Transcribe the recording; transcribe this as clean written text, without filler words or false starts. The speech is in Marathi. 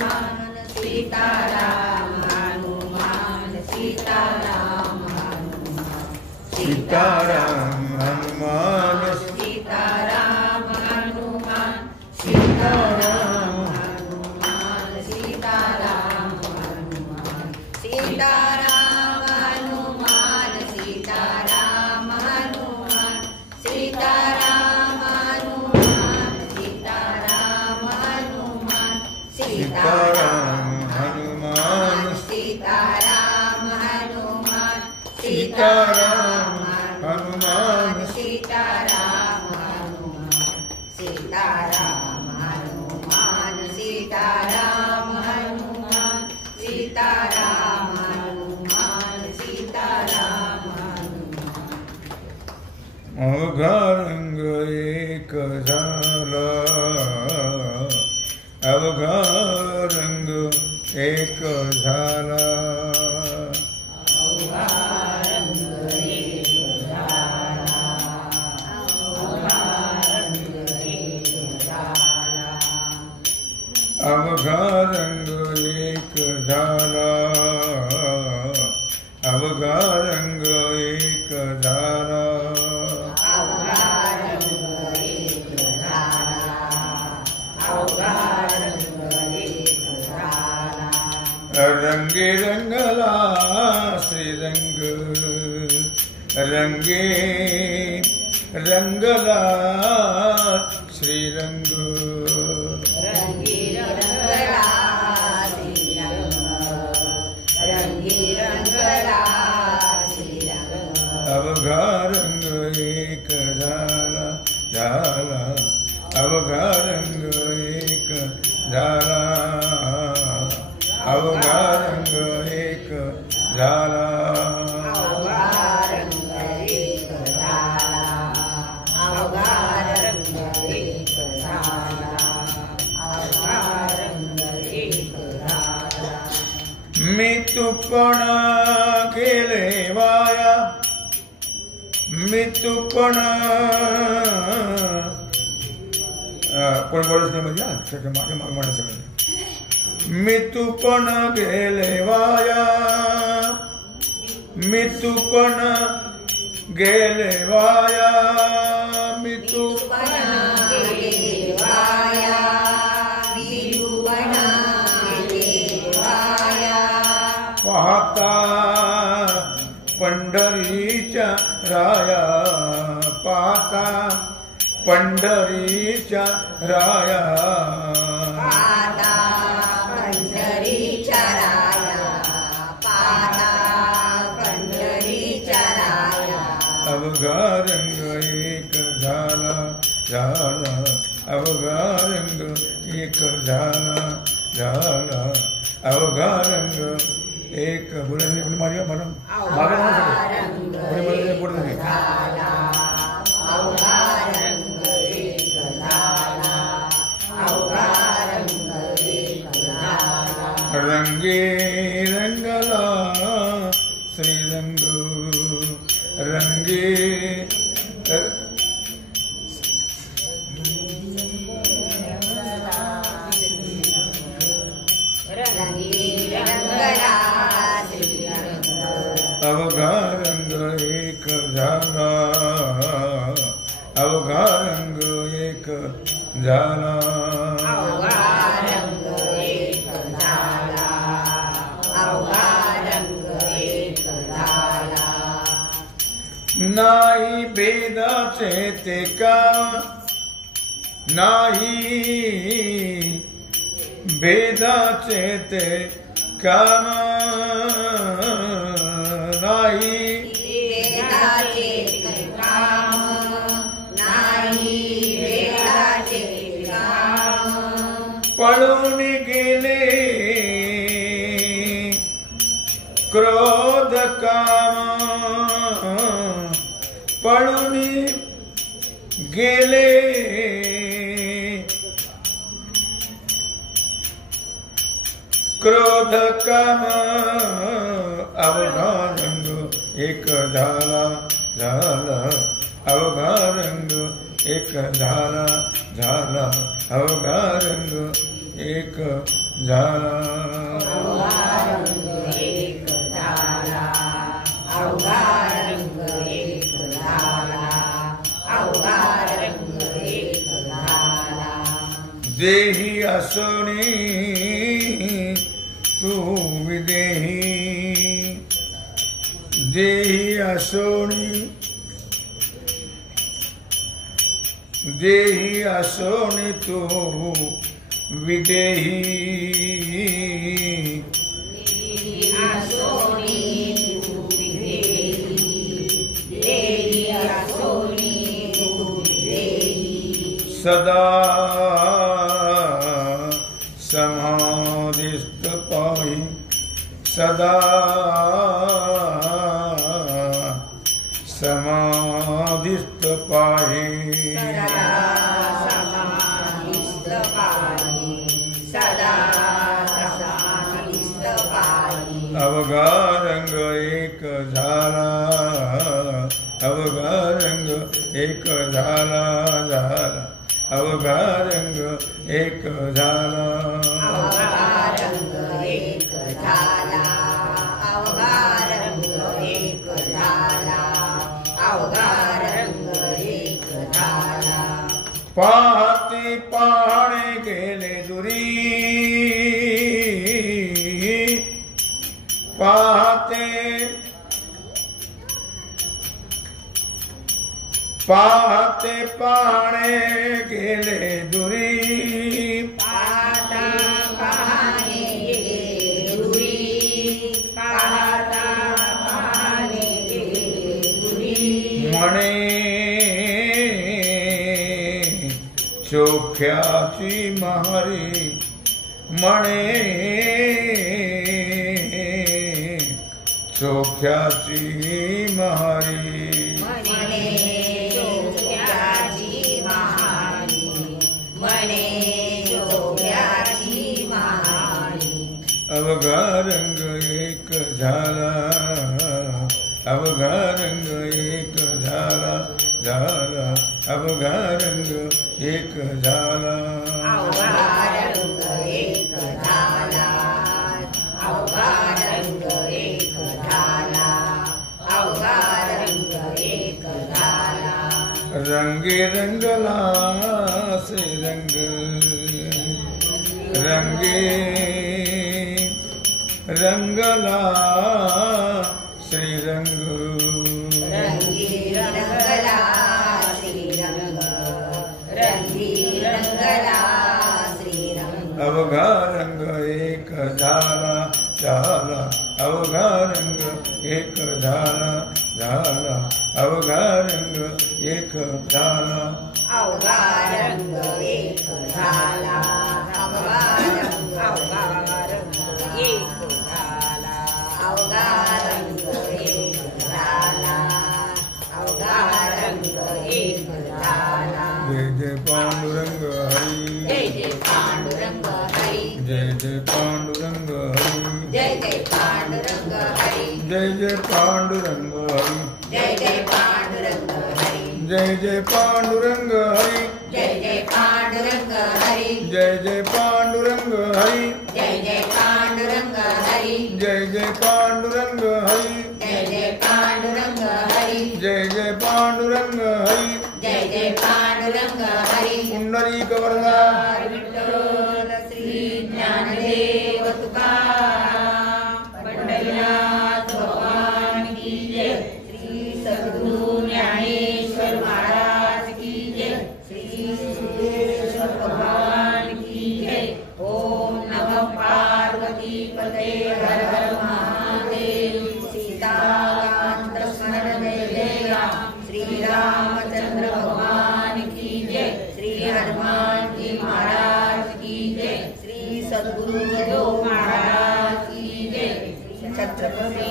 सीताराम हनुमान सीताराम हनुमान सीताराम हनुमान सीताराम हनुमान सीताराम हनुमान सीताराम हनुमान सीताराम हनुमान सीताराम हनुमान सीताराम हनुमान सीताराम हनुमान सीताराम हनुमान सीताराम हनुमान सीताराम हनुमान सीताराम हनुमान सीताराम हनुमान सीताराम हनुमान सीताराम हनुमान सीताराम हनुमान अवघा रंग एक झाला अवघा रंग एक झाला अवघा रंग एक झाला अवघा रंग एक झाला रंगे रंगला श्रीरंग रंगे रंगला श्रीरंग रंगी रंगला श्रीरंग अवघा रंग एक झाला झाला अवघा रंग एक झाला अवघा रंग एक झाला मी तुपण गेले वाया मी तुपण कोण बोलत नाही म्हणजे मागे मागे म्हणा सगळं मी तुपण गेले वाया मी तुपण गेले वाया मी तुपण पाहता पंढरीच्या राया पाहता पंढरीच्या राया पंढरीच्या राया पाता पंढरीच्या राया अवघा रंग एक झाला झाला अवघा रंग एक झाला झाला अवघा रंग एक बोलणे कोणी मागे मला मागे म्हणा कोणी बोलणे पुढे रंगे रंगला श्रीरंग रंगे अवघा रंग एक झाला अवघा रंग एक झाला नाही भेदाचे ते काम नाही भेदाचे ते काम नाही पळून गेले क्रोध काम पळून गेले क्रोध काम अवघा रंग एक झाला झाला अवघा रंग एक झाला झाला अवघा रंग एक झाला. अवघा रंग एक झाला, अवघा रंग एक झाला, अवघा रंग एक झाला. देही असोनी तू विदेही, देही असोनी, देही असोनी तू विदेही. असोनी तू विदेही, देही असोनी तू विदेही. सदा समाधिस्थ पाहि, सदा समाधिस्थ पाहि. सदा समाधिस्थ पाहि, सदा समाधिस्थ पाहि. अवघा रंग एक झाला, अवघा रंग एक झाला झाला, अवघा रंग एक झाला. अवघा रंग एक झाला, अवघा रंग एक झाला, अवघा रंग एक झाला. पाहते पाहणे गेले दुरी, पाहते पाहते पाहणे गेले दुरी. पाहता पाहणे गेले दुरी, पाहता पाहणे गेले दुरी. म्हणे चोख्याची महारी, म्हणे चोख्याची महारी. म्हणे चोख्याची महारी, म्हणे चोख्याची महारी. अवघा रंग एक झाला, अवघा रंग एक झाला झाला, अवघा रंग एक झाला. अवघा रंग एक झाला, अवघा रंग एक झाला, अवघा रंग एक झाला. रंगे रंगला से रंग, रंगे रंगला श्रीरंग. रंगी रंगला श्रीरंग, रंगी रंगला श्रीरंग. अवघा रंग एक झाला झाला, अवघा रंग एक झाला झाला, अवघा रंग एक झाला. अवघा रंग एक झाला, अवघा रंग एक झाला, अवघा रंग एक झाला, अवघा रंग एक झाला. जय जय पांडुरंग हरी, जय जय पांडुरंग हरी, जय जय पांडुरंग हरी, जय जय पांडुरंग हरी, जय जय पांडुरंग हरी, जय जय पांडुरंग हरी, जय जय पांडुरंग हरी, जय जय पांडुरंग हरी, जय जय पांडुरंग हरी, जय जय पांडुरंग हरी, जय जय पांडुरंग हरी, जय जय पांडुरंग हरी, जय जय पांडुरंग हरी. जय जय पांडुरंग हरी. पुंडरीक वरदा विठ्ठल श्री ज्ञानदेव तुकाराम पंढरीनाथ भगवान की जय. श्री सद्गुरु ज्ञानेश्वर महाराज की जय. श्री सिद्धेश्वर भगवान की जय. ओम नमः पार्वती पते हर हर महादेव. सीताकांत स्मरण देवया श्री रामचंद्र भगवान की जय. श्री हनुमान जी महाराज की जय. श्री सद्गुरु महाराज की जय. छत्रपति